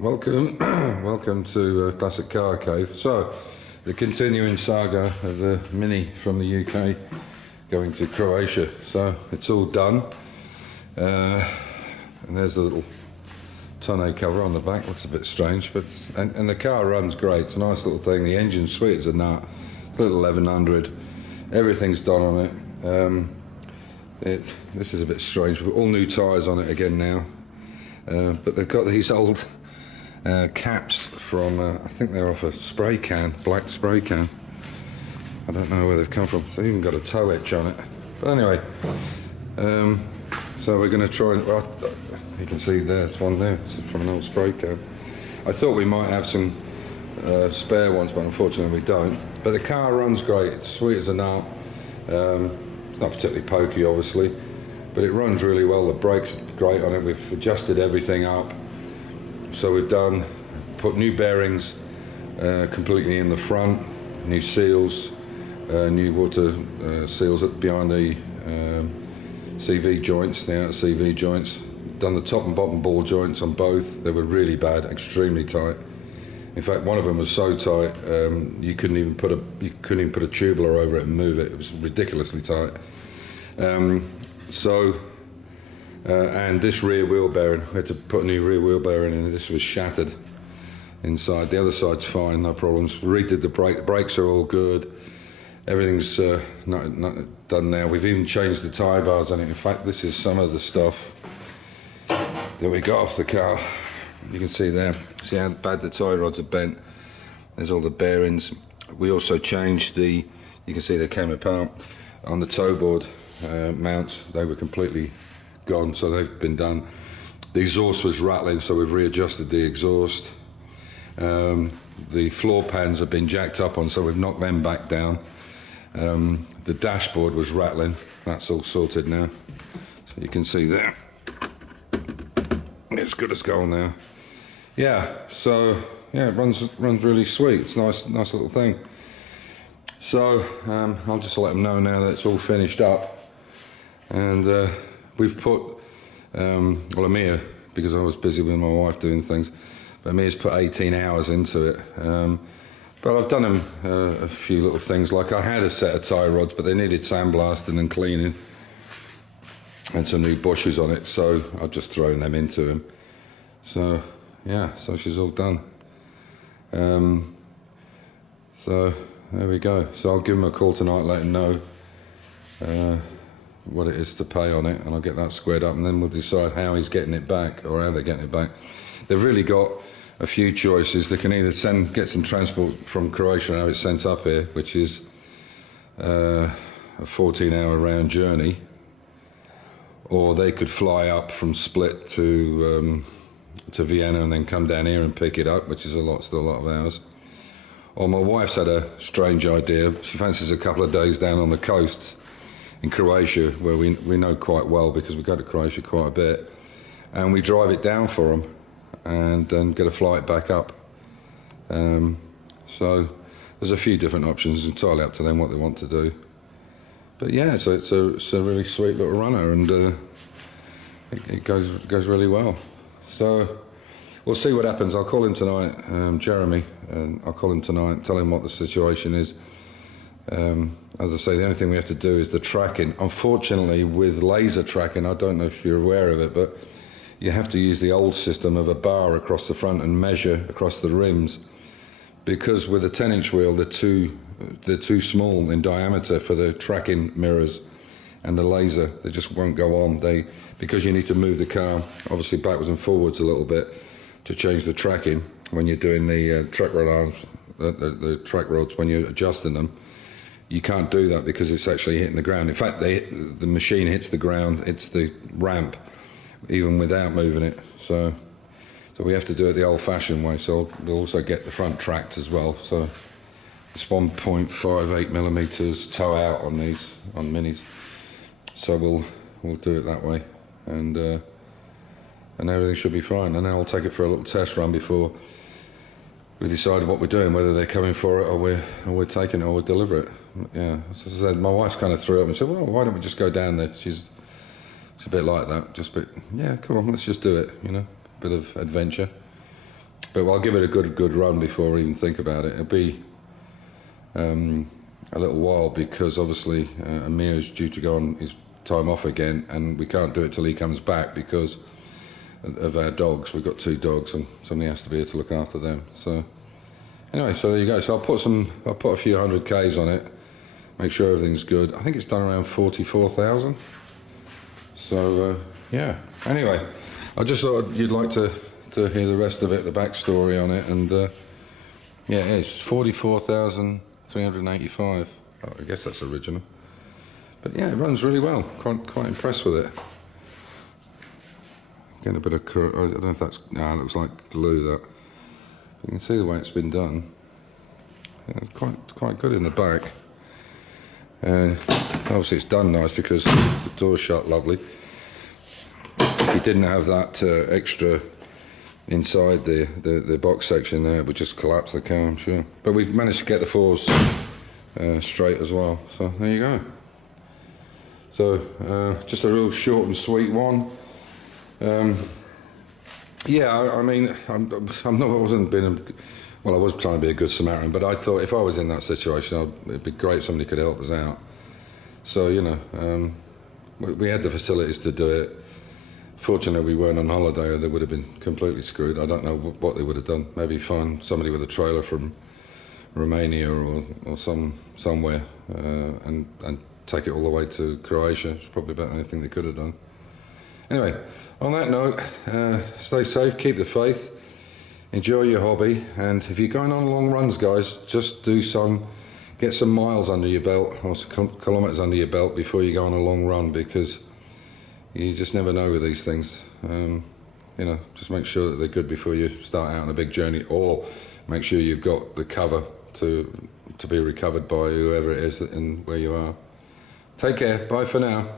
Welcome, welcome to Classic Car Cave. So, the continuing saga of the Mini from the UK going to Croatia. So, it's all done. And there's the little tonneau cover on the back. Looks a bit strange, but and the car runs great. It's a nice little thing. The engine's sweet as a nut. It's a little 1100. Everything's done on it. This is a bit strange. We've got all new tyres on it again now. But they've got these old caps from, I think they're off a spray can, black spray can. I don't know where they've come from. They've even got a toe etch on it. But anyway, so we're going to try and, well, you can see there's one there, it's from an old spray can. I thought we might have some spare ones, but unfortunately we don't. But the car runs great, it's sweet as a nut. Not particularly pokey, obviously, but it runs really well. The brakes are great on it. We've adjusted everything up. So we've put new bearings completely in the front, new seals, new water seals behind the CV joints, the outer CV joints. Done the top and bottom ball joints on both. They were really bad, extremely tight. In fact, one of them was so tight you couldn't even put a tubular over it and move it. It was ridiculously tight. And this rear wheel bearing, we had to put a new rear wheel bearing in. This was shattered inside. The other side's fine, no problems. Redid the brake. The brakes are all good. Everything's not done now. We've even changed the tyre bars on it. In fact, this is some of the stuff that we got off the car. You can see there. See how bad the tyre rods are bent. There's all the bearings. We also changed you can see they came apart on the toe board mounts. They were completely gone, so they've been done. The exhaust was rattling, so we've readjusted the exhaust. The floor pans have been jacked up on, so we've knocked them back down. The dashboard was rattling. That's all sorted now. So you can see there. It's good as gold now. Yeah, so yeah, it runs really sweet. It's a nice little thing. So I'll just let them know now that it's all finished up, and we've put well, Amir, because I was busy with my wife doing things, but Amir's put 18 hours into it. But I've done him a few little things, like I had a set of tie rods, but they needed sandblasting and cleaning, and some new bushes on it, so I've just thrown them into him. So yeah, so she's all done. So there we go. So I'll give him a call tonight, let him know what it is to pay on it, and I'll get that squared up, and then we'll decide how he's getting it back, or how they're getting it back. They've really got a few choices. They can either get some transport from Croatia and have it sent up here, which is a 14-hour round journey, or they could fly up from Split to Vienna and then come down here and pick it up, which is still a lot of hours. Or my wife's had a strange idea. She fancies a couple of days down on the coast in Croatia, where we know quite well because we go to Croatia quite a bit, and we drive it down for them and then get a flight back up. So there's a few different options. It's entirely up to them what they want to do. But yeah, so it's a really sweet little runner, and it goes really well. So we'll see what happens. I'll call him tonight, Jeremy, and I'll call him tonight and tell him what the situation is. As I say, the only thing we have to do is the tracking. Unfortunately, with laser tracking, I don't know if you're aware of it, but you have to use the old system of a bar across the front and measure across the rims, because with a 10-inch wheel, they're too small in diameter for the tracking mirrors and the laser. They just won't go on. Because you need to move the car obviously backwards and forwards a little bit to change the tracking when you're doing the track rod arms, the track rods, when you're adjusting them. You can't do that because it's actually hitting the ground. In fact, the machine hits the ground, it's the ramp, even without moving it. So we have to do it the old-fashioned way. So we'll also get the front tracked as well. So it's 1.58 millimeters toe out on these, on Minis. So we'll do it that way, and everything should be fine. And then I'll take it for a little test run before we decide what we're doing, whether they're coming for it or we're taking it or we'll deliver it. Yeah, as I said, my wife's kind of threw up and said, well, why don't we just go down there? She's a bit like that, just a bit, yeah, come on, let's just do it, you know, bit of adventure. But I'll give it a good run before I even think about it. It'll be a little while, because obviously Amir is due to go on his time off again, and we can't do it till he comes back because of our dogs. We've got 2 dogs, and somebody has to be here to look after them. So anyway, so there you go. So I'll put a few 100Ks on it, make sure everything's good. I think it's done around 44,000. So yeah. Anyway, I just thought you'd like to hear the rest of it, the backstory on it, and yeah, it's 44,385. Oh, I guess that's original. But yeah, it runs really well. Quite impressed with it. Getting a bit of, I don't know if that's, it looks like glue that. You can see the way it's been done. Yeah, quite good in the back. Obviously it's done nice because the door's shut lovely. If you didn't have that extra inside the box section there, it would just collapse the car, I'm sure. But we've managed to get the 4s straight as well, so there you go. So just a real short and sweet one. Yeah, I mean, I wasn't being, well, I was trying to be a good Samaritan, but I thought if I was in that situation, it'd be great if somebody could help us out. So, you know, we had the facilities to do it. Fortunately, we weren't on holiday, or they would have been completely screwed. I don't know what they would have done. Maybe find somebody with a trailer from Romania or somewhere and take it all the way to Croatia. It's probably about the only thing they could have done. Anyway, on that note, stay safe, keep the faith, enjoy your hobby, and if you're going on long runs, guys, just get some miles under your belt, or some kilometres under your belt before you go on a long run, because you just never know with these things. You know, just make sure that they're good before you start out on a big journey, or make sure you've got the cover to be recovered by whoever it is and where you are. Take care, bye for now.